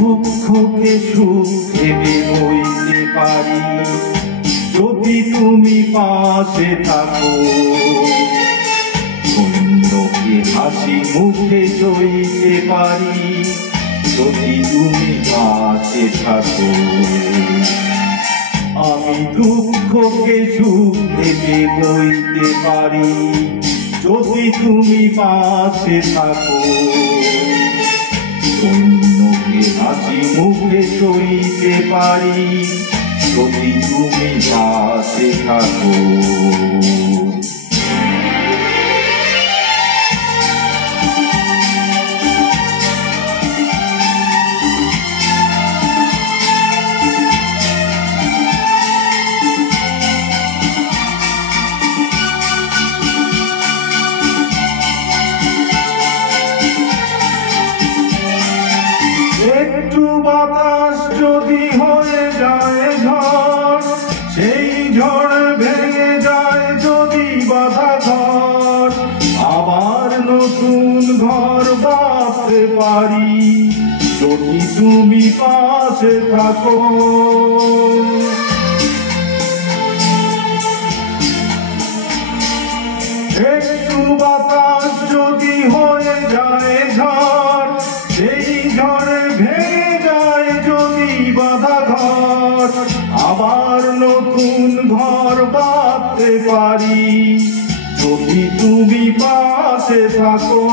দুঃখকে সুখ ভেবে বইতে পারি যদি তুমি পাশে থাকো। অন্যকে হাসি মুখে সইতে পারি যদি তুমি পাশে থাকো। আমি দুঃখকে সুখ ভেবে বইতে পারি যদি তুমি পাশে থাকো। অন্যকে হাসি মুখে সইতে পারি যদি তুমি পাশে থাকো। একটু বাতাস যদি হয়ে যায় ঝড়, সেই ঝড় ভেঙে যায় যদি বাঁধা ঘর। আবার নতুন ঘর বাঁধতে পারি যদি তুমি পাশে থাকো। একটু বাতাস যদি হয়ে যায় ঝড়, সেই ঝড়ে ভেঙে যায় যদি বাঁধা ঘর। আবার নতুন ঘর বাঁধতে পারি যদি তুমি পাশে থাকো।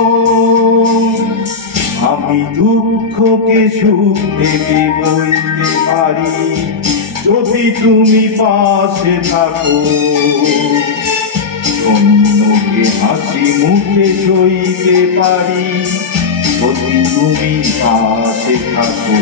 আমি দুঃখকে সুখ ভেবে বইতে পারি যদি তুমি পাশে থাকো। অন্যকে হাসি মুখে সইতে পারি যদি তুমি পাশে থাকো।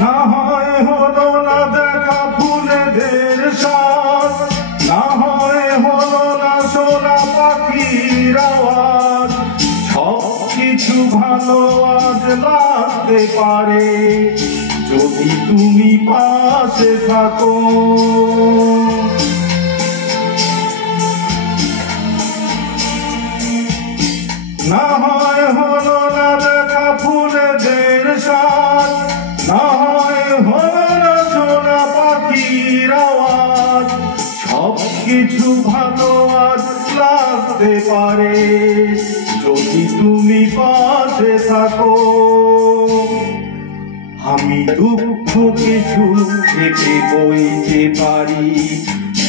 না হয় হলো না দেখা ফুলেদের সাজ, না হয় হলো না শোনা পাখির আওয়াজ। সব কিছু ভালো আজ লাগতে পারে যদি তুমি পাশে থাকো। না হয় হলো না দেখা ফুলেদের সাজ, না হয় হলো না শোনা পাখির আওয়াজ। সব কিছু ভালো আজ লাগতে পারে যদি তুমি পাশে থাকো। আমি দুঃখকে সুখ ভেবে বইতে পারি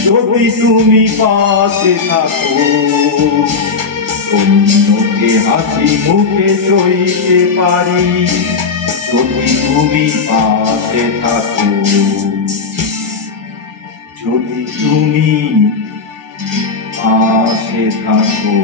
যদি তুমি পাশে থাকো। অন্যকে হাসি মুখে সইতে পারি যদি তুমি পাশে থাকো। যদি তুমি পাশে থাকো।